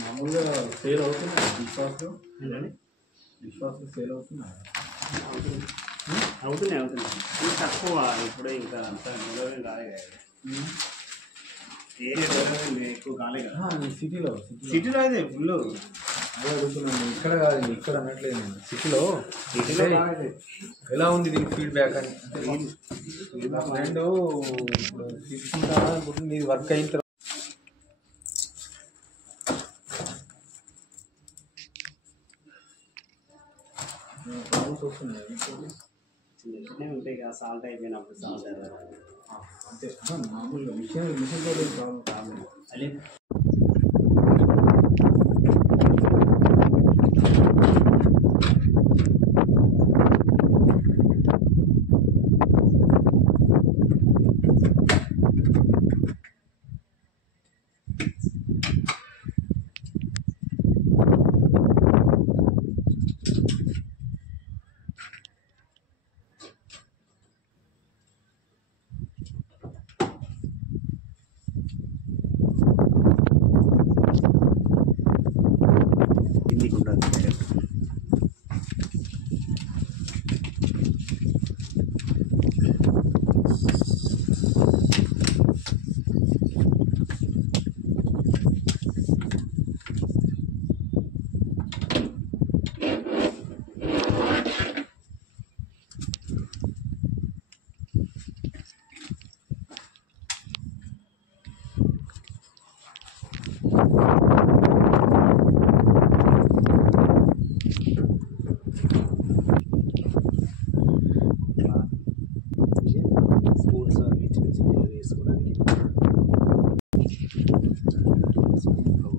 మామూలుగా సేల్ అవుతున్నాయి dish వాష్లు sale అవుతున్నాయి. ఇది తక్కువ ఇప్పుడు ఇంకా అంత డెవలప్మెంట్ కాలే కదా, ఏరియా డెవలప్మెంట్ ఎక్కువ కాలే కదా. సిటీలో అయితే ఫుల్ అదే అడుగుతున్నాను. ఇక్కడ కాదు, ఇక్కడ అనట్లేదు నేను. సిటీలో ఎలా ఉంది దీనికి ఫీడ్బ్యాక్ అని. మా ఫ్రెండ్ ఇప్పుడు తీసుకుంటా ఇప్పుడు నీది వర్క్ అయిన తర్వాత ప్రాబ్లమ్స్ వస్తున్నాయి. చిన్న ఉంటాయి కదా, సాల్ట్ అయిపోయినప్పుడు సాల్ట్ అంతే మామూలుగా మిషన్ కూడా ప్రాబ్లం కాదు. అది కిందికి ఉండదు డైరెక్ట్. స్పూన్స్ అవి చిన్న చిన్న వేసుకోవడానికి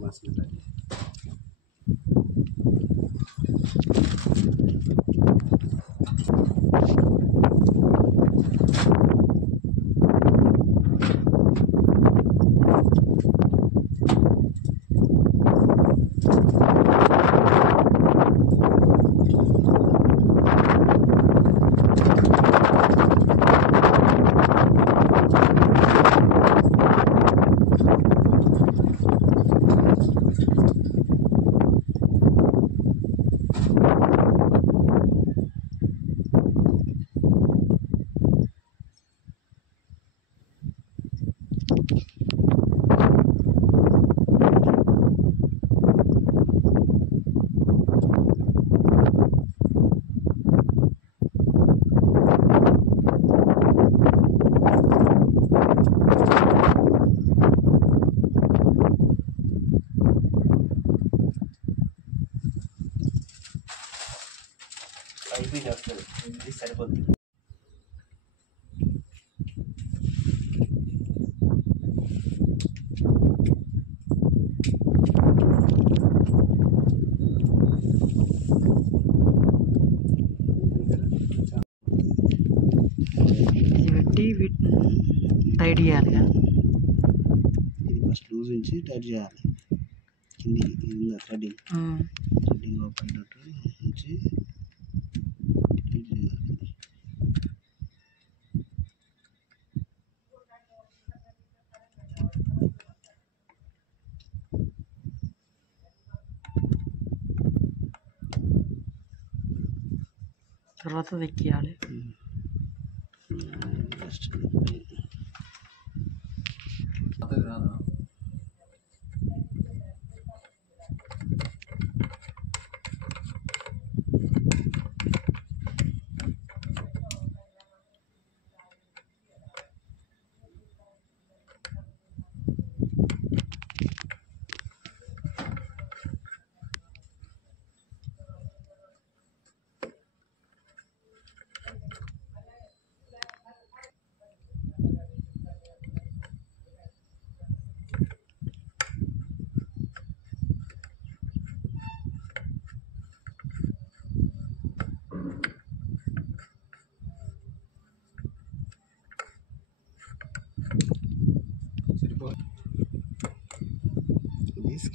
మసాలా. అయిపోయి వస్తుంది, ఇది సరిపోతుంది. ఇది పెట్టి టైట్ చేయాలి కదా. ఇది ఫస్ట్ లూజ్ ఉంచి టైట్ చేయాలి. కింది థ్రెడ్డింగ్ ఓపెన్ ఉంచి తర్వాత తెక్కియాలి.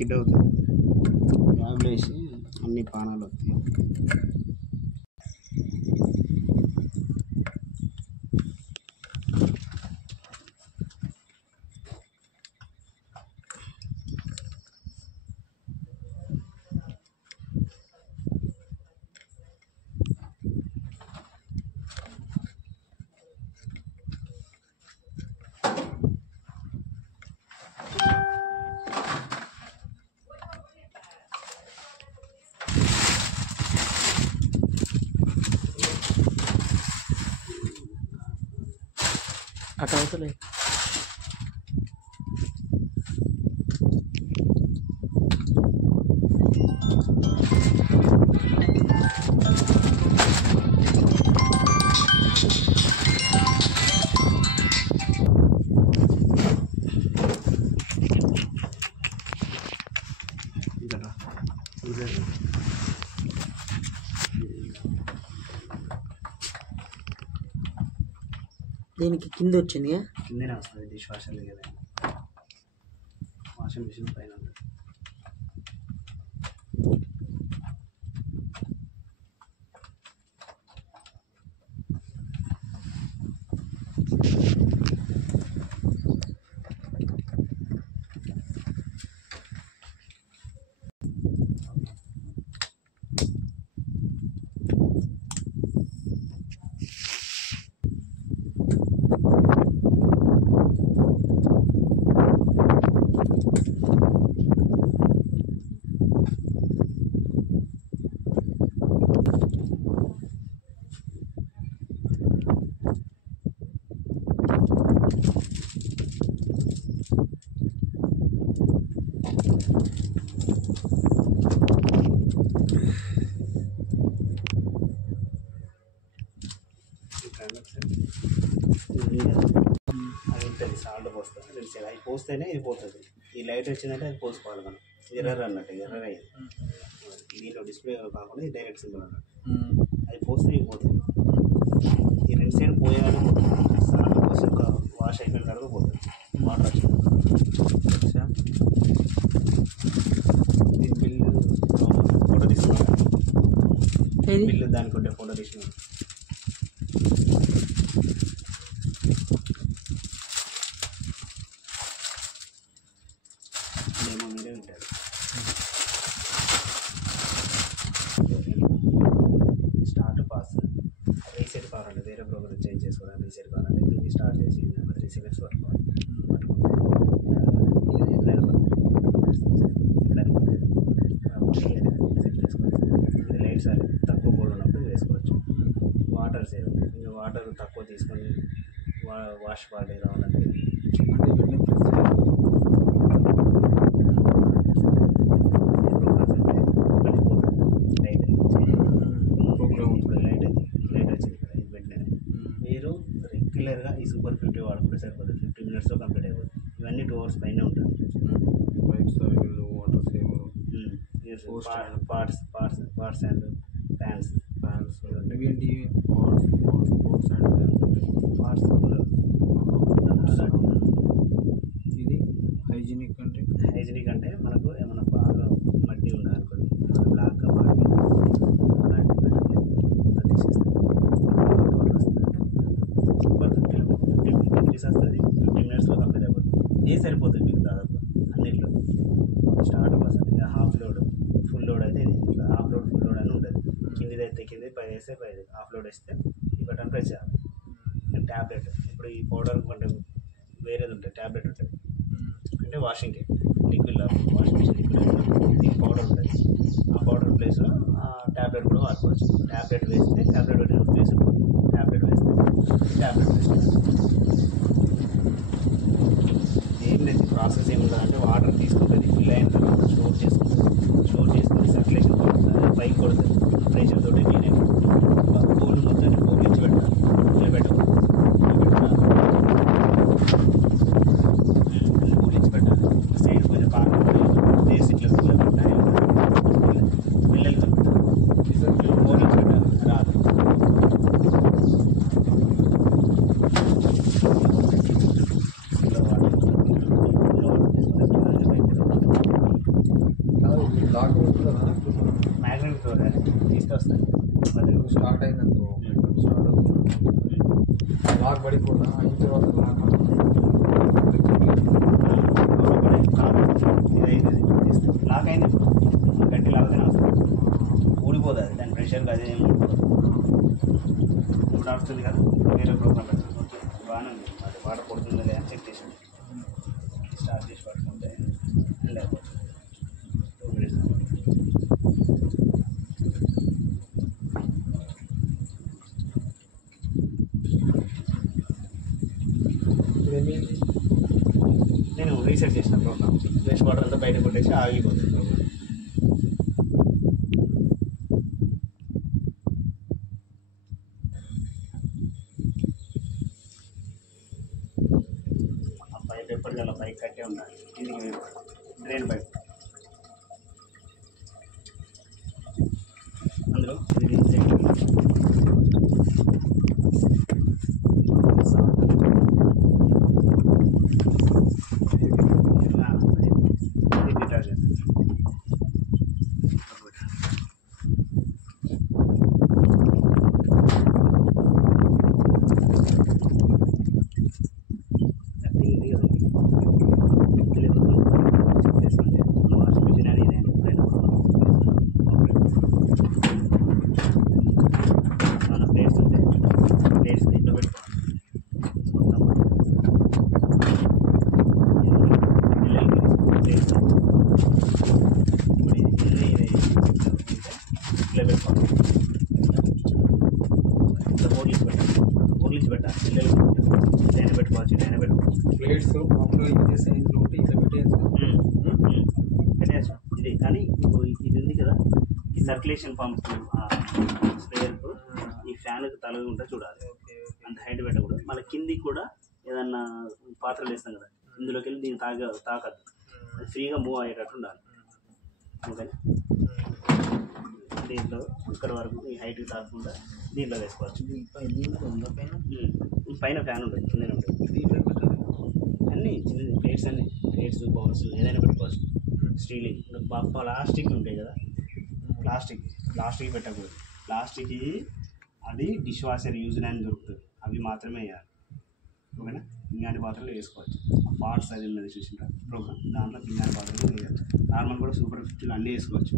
స్కిడ్ అవుతుంది. గ్యాబ్లో వేసి అన్ని పానాలు వస్తాయి. అటు అవతలే దీనికి కింద వచ్చింది కిందనే వస్తుంది. డిష్ వాషర్ కదా, వాషింగ్ మిషన్ పైన ఉంటుంది. అది ఉంటుంది, సాల్ట్ పోస్తాం. తెలిసేది అది పోస్తేనే ఇది పోతుంది. ఈ లైట్ వచ్చిందంటే అది పోసుకోవాలి మనం. ఎర్రర్ అన్నట్టు, ఎర్రర్ అయ్యింది. దీంట్లో డిస్ప్లే కాకుండా ఇది డైరెక్ట్ సింబల్ అన్నట్టు. అది పోస్తే ఇవి పోతుంది. ఈ రెండు సైడ్ పోయేగానే పోతుంది. సాల్ట్ పోసి ఒక వాష్ అయిపోయిన తర్వాత పోతుంది. వాటర్ వచ్చింది. దీని బిల్లు ఫోటో తీసుకున్నాను. బిల్లు దానికి ఉంటే ఫోటో తీసుకున్నాను. ఏమో మీరే ఉంటారు. స్టార్ట్ పాస్ రీసెట్ కావాలంటే వేరే ప్రోగ్రామ్ చేంజ్ చేసుకోవాలి. రీసెట్ కావాలంటే దీన్ని స్టార్ట్ చేసి 3 సెకండ్స్ వరకు ఇది లైట్స్ తక్కువ బోర్డు ఉన్నప్పుడు వేసుకోవచ్చు. వాటర్ సేవ్, ఇంకా వాటర్ తక్కువ తీసుకొని వాష్ వాడే రావాలంటే ప్రోగ్రామ్ ఇప్పుడు లైట్ వచ్చింది కదా, ఇది వెంటనే మీరు రెగ్యులర్గా ఈ సూపర్ 50 వాడుకుంటే సరిపోతుంది. 50 మినిట్స్లో కంప్లీట్ అయిపోతుంది. ఇవన్నీ 2 hours పైన ఉంటుంది. పార్ట్స్ అండ్ ఫ్యాన్స్ ఇది హైజీనిక్ అంటే మనకు ఏమైనా బాగా మట్టి ఉండాలనుకోండి, బ్లాక్గా మట్టి సూపర్ 50 డిగ్రీస్ వస్తుంది. 50 మినిట్స్లో కంప్లీట్ అయిపోతుంది. ఏ సరిపోతుంది మీకు దాదాపు అన్నిట్లో. స్టార్ట్ పర్సెంట్ ఇంకా హాఫ్ లోడ్, ఫుల్ లోడ్ అయితే ఇది ఇట్లా హాఫ్ లోడ్ ఫుల్ లోడ్ అని ఉంటుంది. కిందిది అయితే కింది, పైది వేస్తే పైది. హాఫ్ లోడ్ వేస్తే ఈ బటన్ ప్రెస్ చేయాలి. ట్యాబ్లెట్ ఇప్పుడు ఈ పౌడర్ అంటే వేరేది ఉంటుంది, ట్యాబ్లెట్ ఉంటుంది అంటే వాషింగ్కి లిక్విడ్, వాషింగ్ మిషన్ లిక్విడ్ దీనికి పౌడర్ ఉంటుంది. ఆ పౌడర్ ప్లేస్లో ట్యాబ్లెట్ కూడా వాడుకోవచ్చు. ట్యాబ్లెట్ వేస్తే ట్యాబ్లెట్ పెట్టిన ప్లేస్ ట్యాబ్లెట్ వేస్తే ట్యాబ్లెట్ వేస్తే ఏం లేదు. ప్రాసెస్ ఏమి ఉంటుందంటే వాటర్ తీసుకుంటుంది, ఫిల్ అయిన తర్వాత స్టోర్ చేసుకొని సర్క్యులేషన్ పైకి కొడుతుంది. ప్రెషర్ తోటి క్లీన్ అయిపోతుంది. పూలు మొత్తం పూలు ఇచ్చి పెట్టాలి. పూలు పెట్టకూడదు, పూలు ఇచ్చి పెట్టాలి. సైడ్ కొంచెం పాలు ప్లేస్ ఇట్లా పెట్టాలి. పిల్లలు పూలు ఇచ్చి పెట్టాలి. రాదు లాక్ పడిపోదా అయిన తర్వాత లాక్ లాక్ అయింది గట్టి లాగానే ఊడిపోతుంది అది దాని ప్రెషర్కి అదే ఇప్పుడు వస్తుంది కదా వేరే ప్రోగ్రామ్ పెడుతుంది ఓకే బాగానే ఉంది అది వాటర్ కొడుతుందా లేదా చెక్ చేసాను స్టార్ట్ చేసి పట్టుకుంటే లేకపోతే 2 minutes ఏమైంది నేను రీసెట్ చేసిన ప్రోగ్రామ్ ఫ్రెష్ వాటర్ అంతా బయట కొట్టేసి ఆగిపోతుంది ప్రోగ్రామ్ ఆ పైప్ ఎప్పటికల్లా పైకి కట్టే ఉండాలి ఇది డ్రైన్ పైప్ అందులో ఇది ప్లేట్స్ మామూలుగా ఇదే సైజులో ఉంటే ఇట్లా పెట్టేయచ్చు ఇది కానీ ఇది ఉంది కదా ఈ సర్క్యులేషన్ పంప్ స్ప్రేయర్కు ఈ ఫ్యాన్కి తలగా ఉంటే చూడాలి అంత హైట్ పెట్టకూడదు మళ్ళీ కిందికి కూడా ఏదన్నా పాత్రలు వేస్తాం కదా ఇందులోకి వెళ్ళి దీన్ని తాకద్దు అది ఫ్రీగా మూవ్ అయ్యేటట్టు ఉండాలి ఓకేనా దీంట్లో ఇక్కడ వరకు ఈ హైట్కి తాకకుండా దీంట్లో వేసుకోవచ్చు పైన ఫ్యాన్ ఉంటుంది కింద ఉంటుంది దీంట్లో అన్నీ చిన్న ప్లేట్స్ అన్నీ ప్లేట్స్ బౌల్స్ ఏదైనా పెట్టుకోవచ్చు స్టీల్ ప్లాస్టిక్ ఉంటాయి కదా ప్లాస్టిక్ పెట్టకూడదు ప్లాస్టిక్ అది డిష్ వాషర్ యూజ్ అని దొరుకుతుంది అవి మాత్రమే వేయాలి ఓకేనా పింగాణి పాత్రలు వేసుకోవచ్చు ఆ పార్ట్స్ అది ఉన్నది చూసింటారు ప్రోగ్రామ్ దాంట్లో పింగాణి పాత్రలు వేయాలి నార్మల్ కూడా సూపర్ ఫిఫ్టీలు అన్నీ వేసుకోవచ్చు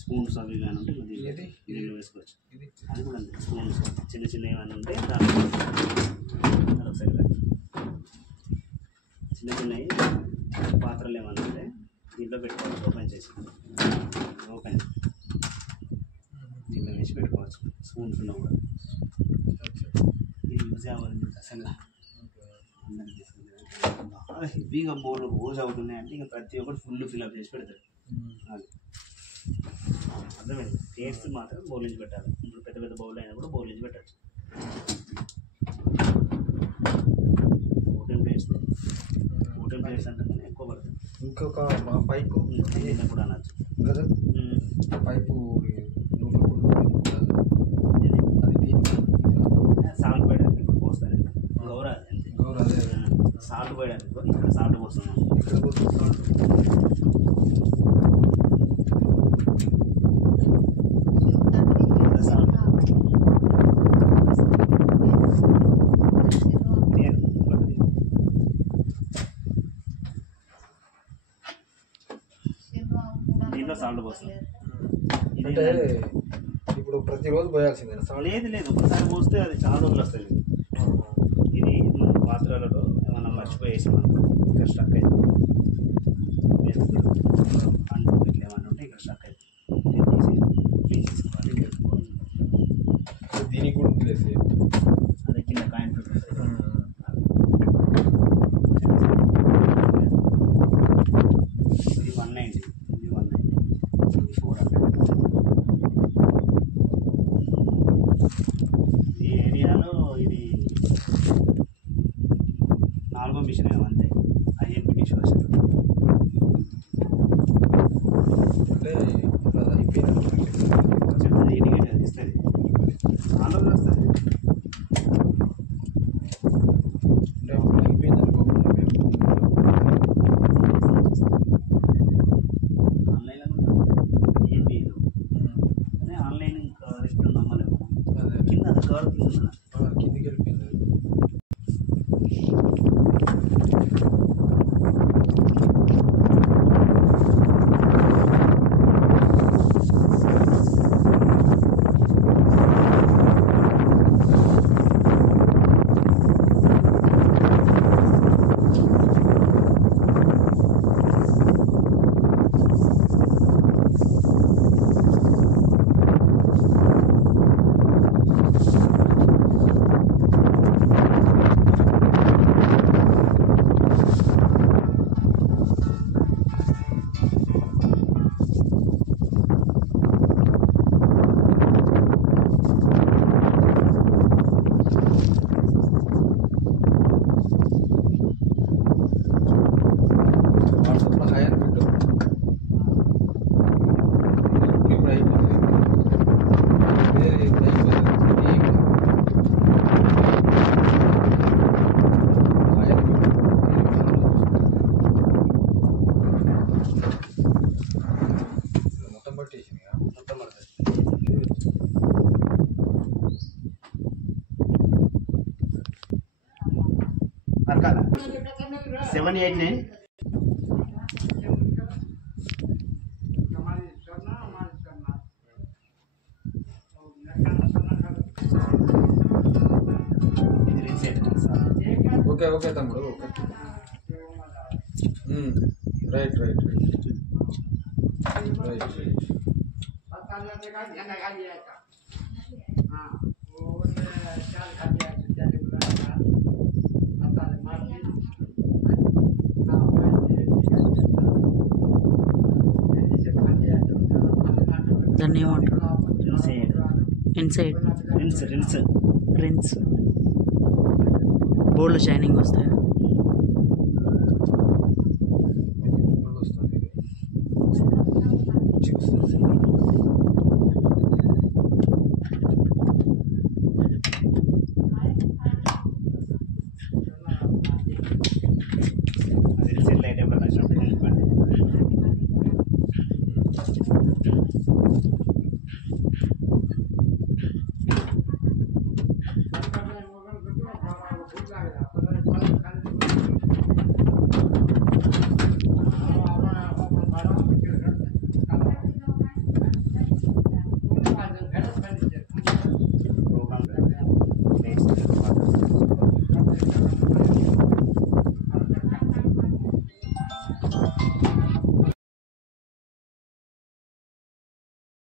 స్పూన్స్ అవి కానీ ఉంటే దీనిలో వేసుకోవచ్చు అది కూడా అంతే స్పూన్స్ చిన్న చిన్న ఏమైనా ఉంటే దాంట్లో ఒకసారి చిన్న చిన్నవి పాత్రలు ఏమైనా ఉంటే దీంట్లో పెట్టుకోవచ్చు ఓపెన్ చేసి దీంట్లో వేసి పెట్టుకోవచ్చు స్పూన్స్ ఉన్నా కూడా ఇది యూజ్ అవ్వాలి అసలు అందరికి బాగా హెవీగా బౌల్ రోజు అవుతున్నాయి అంటే ఇంకా ప్రతి ఒక్కటి ఫుల్ ఫిల్అప్ చేసి పెడతారు అది అర్థమైంది టేస్ట్ మాత్రం బౌల్ నుంచి పెట్టాలి ఇప్పుడు పెద్ద పెద్ద బౌల్ అయినా కూడా బౌల్ నుంచి పెట్టచ్చు ఓటెన్ ప్లేట్స్ అంటే ఎక్కువ పడుతుంది ఇంకొక పైపు కూడా అనొచ్చు పైపు సాల్ట్ పోయడానికి ఇప్పుడు పోస్తాను గౌరవ సాల్ట్ పోయడానికి ఇక్కడ సాల్ట్ పోస్తున్నాం ఇక్కడ సాల్ట్ దీంట్లో సాల్ట్ పోస్తాం అంటే ఇప్పుడు ప్రతిరోజు పోయాల్సిందే లేదు ఒకసారి పోస్తే అది చాలా రోజులు వస్తుంది ఇది పాత్రలలో ఏమన్నా మర్చిపోయేసి ఇక్కడ స్టక్ అయింది అంటూ ఇట్లా ఏమన్నా ఉంటే ఇక్కడ స్టక్ అయింది దీనికి కూడా ప్లేస్ అదే కింద కాయిన్ ఉంటుంది ఇది 190 ఇది 190 ఇది 400 ఈ ఏరియాలో ఇది 4వ మిషన్ అంతే ఐఎంపీ డిష్ వాషర్ అంటే అది అయిపోయినట్టు చెప్తుంది ఇండికేటర్ అది ఇస్తుంది ఆన్లో వస్తుంది అరకాల 789 ఇది రీసెట్ సార్. ఓకే ఓకే తమ్ముడు okay. Right right right right right. దాన్ని ఏమంటారు? Reset inside rinse rinse. Bold shining వస్తాయి.